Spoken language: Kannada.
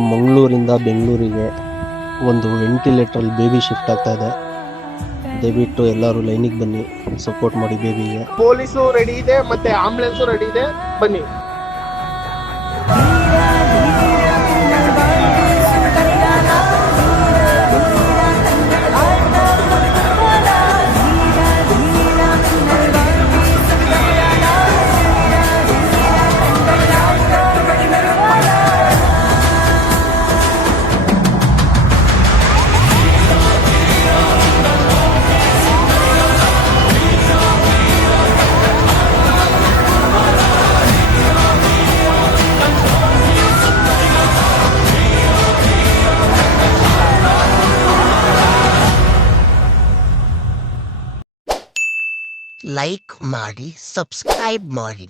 ಮಂಗಳೂರಿಂದ ಬೆಂಗಳೂರಿಗೆ ಒಂದು ವೆಂಟಿಲೇಟ್ರಲ್ಲಿ ಬೇಬಿ ಶಿಫ್ಟ್ ಆಗ್ತಾ ಇದೆ. ದಯವಿಟ್ಟು ಎಲ್ಲರೂ ಲೈನಿಗೆ ಬನ್ನಿ ಸಪೋರ್ಟ್ ಮಾಡಿ ಬೇಬಿಗೆ ಪೊಲೀಸು ರೆಡಿ ಇದೆ, ಮತ್ತೆ ಆಂಬುಲೆನ್ಸು ರೆಡಿ ಇದೆ, ಬನ್ನಿ. ಲೈಕ್ ಮಾಡಿ ಸಬ್ಸ್ಕ್ರೈಬ್ ಮಾಡಿ.